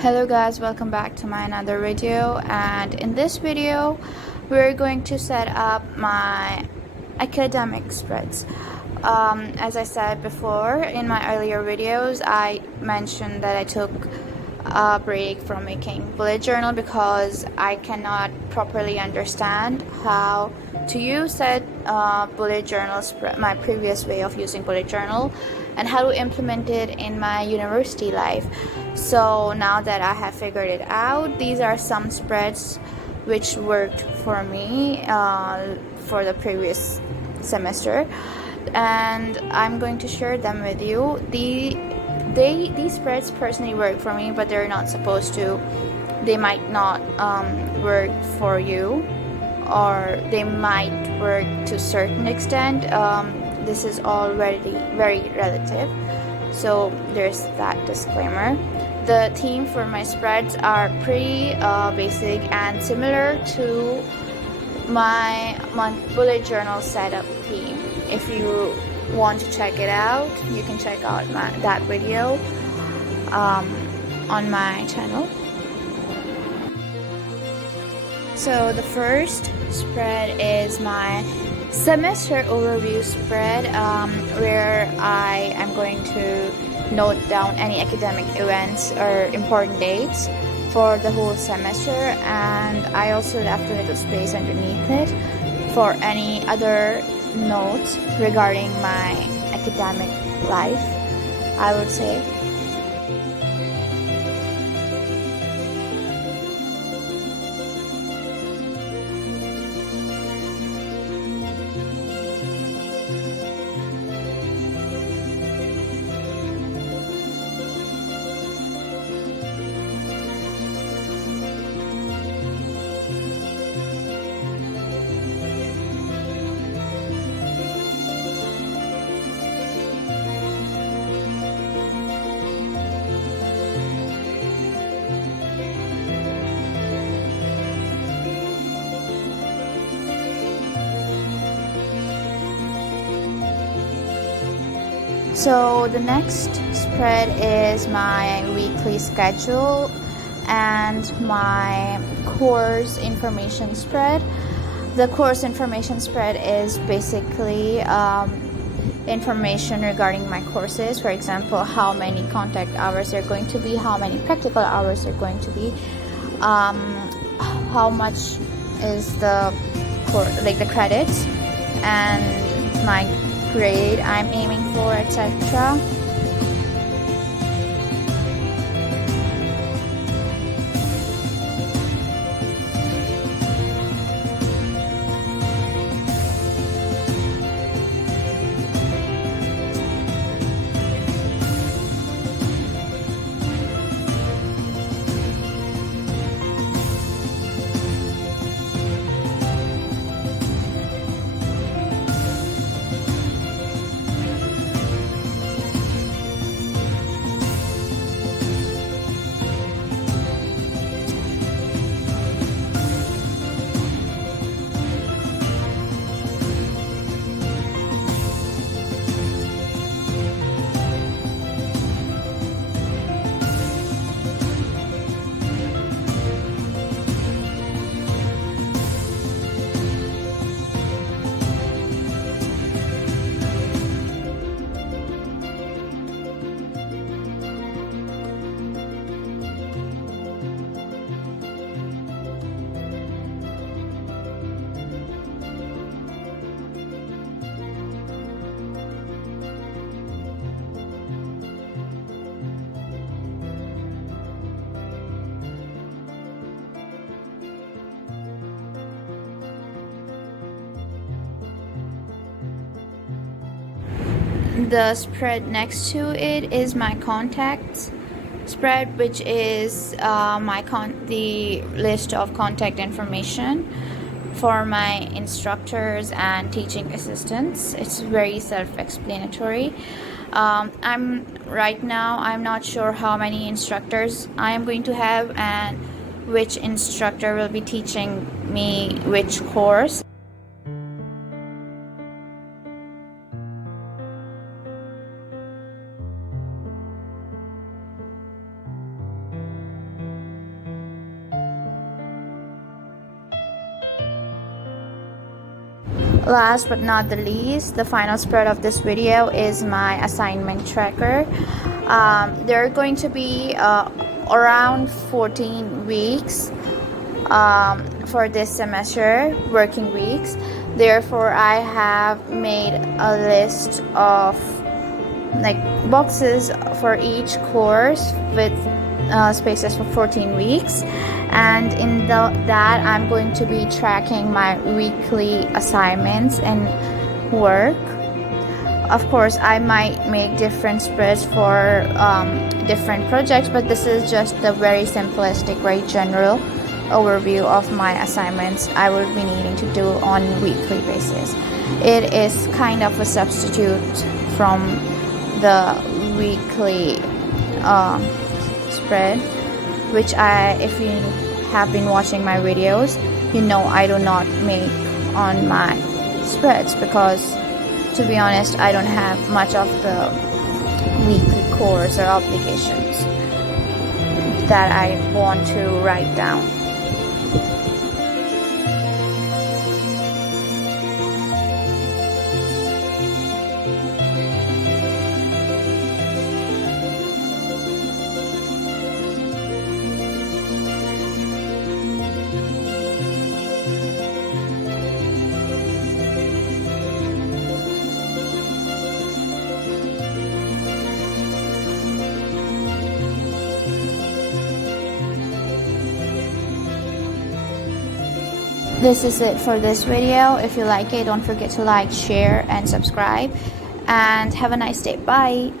Hello guys, welcome back to my another video, and in this video we're going to set up my academic spreads. As I said before in my earlier videos, I mentioned that I took a break from making bullet journal because I cannot properly understand how to use that bullet journal spread, my previous way of using bullet journal, and how to implement it in my university life. So now that I have figured it out, these are some spreads which worked for me for the previous semester, and I'm going to share them with you. These spreads personally work for me, but they're not supposed to. They might not work for you, or they might work to a certain extent. This is all very relative, so there's that disclaimer. The theme for my spreads are pretty basic and similar to my bullet journal setup theme. If you want to check it out, you can check out that video on my channel. So the first spread is my semester overview spread, where I am going to note down any academic events or important dates for the whole semester, and I also left a little space underneath it for any other notes regarding my academic life, I would say. So the next spread is my weekly schedule and my course information spread. The course information spread is basically information regarding my courses. For example, how many contact hours there are going to be, how many practical hours there are going to be, how much is the credits, and my grade I'm aiming for, etc. The spread next to it is my contacts spread, which is the list of contact information for my instructors and teaching assistants. It's very self-explanatory. I'm not sure how many instructors I am going to have and which instructor will be teaching me which course. Last but not the least, the final spread of this video is my assignment tracker. There are going to be around 14 weeks for this semester, working weeks. Therefore, I have made a list of like boxes for each course with spaces for 14 weeks, and in that I'm going to be tracking my weekly assignments and work. Of course, I might make different spreads for different projects, but this is just the very simplistic, very general overview of my assignments I will be needing to do on a weekly basis. It is kind of a substitute from the weekly spread, which if you have been watching my videos, you know I do not make on my spreads because, to be honest, I don't have much of the weekly course or obligations that I want to write down. This is it for this video. If you like it, don't forget to like, share, and subscribe. And have a nice day. Bye.